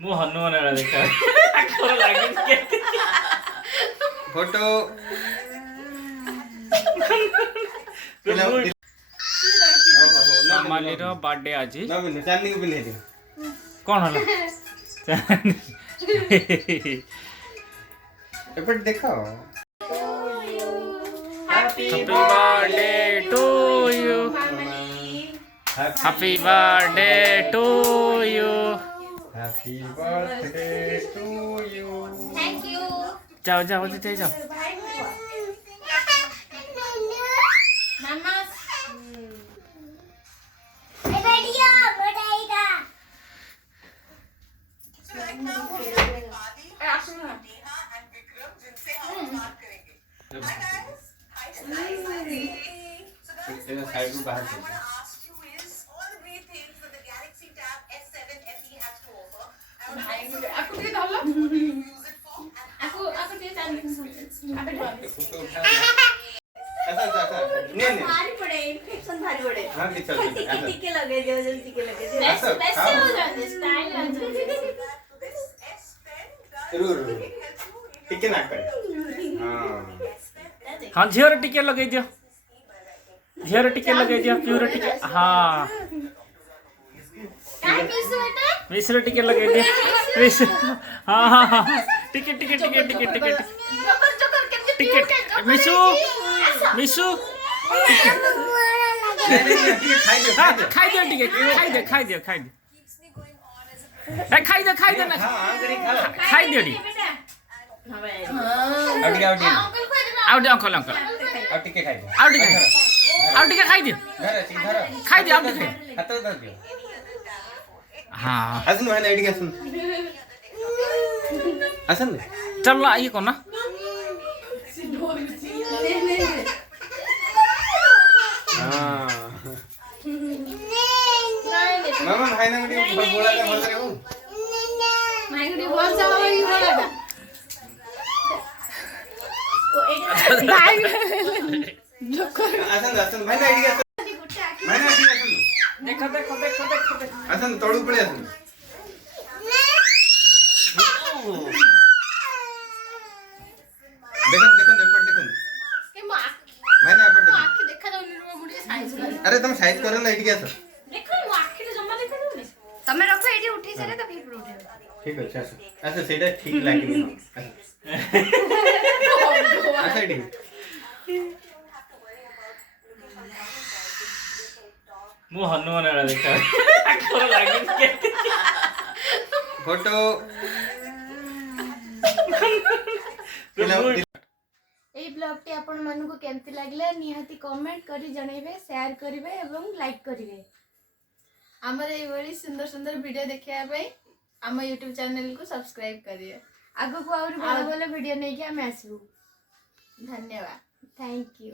मु हनुमान वाला देखा आखर लागी के फोटो माली रो बर्थडे आज नवीन चांदी को पिन्हे दियो कौन होला एपट देखो happy birthday to you happy birthday to you happy birthday to you thank you. जाओ जाओ जाओ जाओ मामा तेरा साइड को बाहर कर भारी पड़े इन्फेक्शन भारी पड़े। हां चल टिके लगे दियो जल्दी टिके लगे दियो। वैसे हो जाते स्टाइल हो जाते। रू टिके ना कर हां हाँ झीर टिके लगे दियो झीर टिके लगे दियो प्यूर टिके हाँ काय मिस बेटा? मिश्र टिके लगे दियो मिश्र हाँ हाँ हाँ टिके टिके टिके टिके टिके जोकर जोकर केमती टिके मिशु मिशु खाई दो हाँ खाई दियो टिके खाई दियो खाई दियो खाई दियो खाई दे ना हां अंगरी खा खाई दियो डी हां भाई आउट आउट अंकल को आउट अंकल अंकल और टिके खाई दो आउट टिके खाई दियो घर घर खाई दियो आउट टिके हाथ दो दियो हाँ हसन भाई आईडी हसन हसन चल ना ये कौन ना हां मामा भाई ना मुझे बोला था बोल रहे हो माइगडी बोल जाओ ये बोला था हसन हसन भाई ना आईडी हसन भाई ना आईडी हसन देखो देखो देखो देखो देखो हसन तोड़ू पड़े हसन देखन देखन एपट देखन के मां भाई ना एपट देखन आंख देखा जाऊ निर्मा मुड़ी साइज कर अरे तुम साइज करो ना आईडी हसन देखो मो आंख जम्मा देखा जाऊ तमे रखो एडी उठै सरे त फिर उठे ठीक है अच्छा अच्छा सेटा ठीक लागे अच्छा ठीक मु हनुमान वाला देखा आखर लागी के फोटो এই ব্লগটি আপন মানকু কেমতি লাগলে নিহাতি কমেন্ট করি জনাইবে শেয়ার করিবে এবং লাইক করিবে আমার এই বড়ি সুন্দর সুন্দর ভিডিও দেখিয়া পাই ଆମ YouTube चैनल को सब्सक्राइब करिए आगो को और बड़ा बड़ा वीडियो नहीं कि हम आसबू धन्यवाद थैंक यू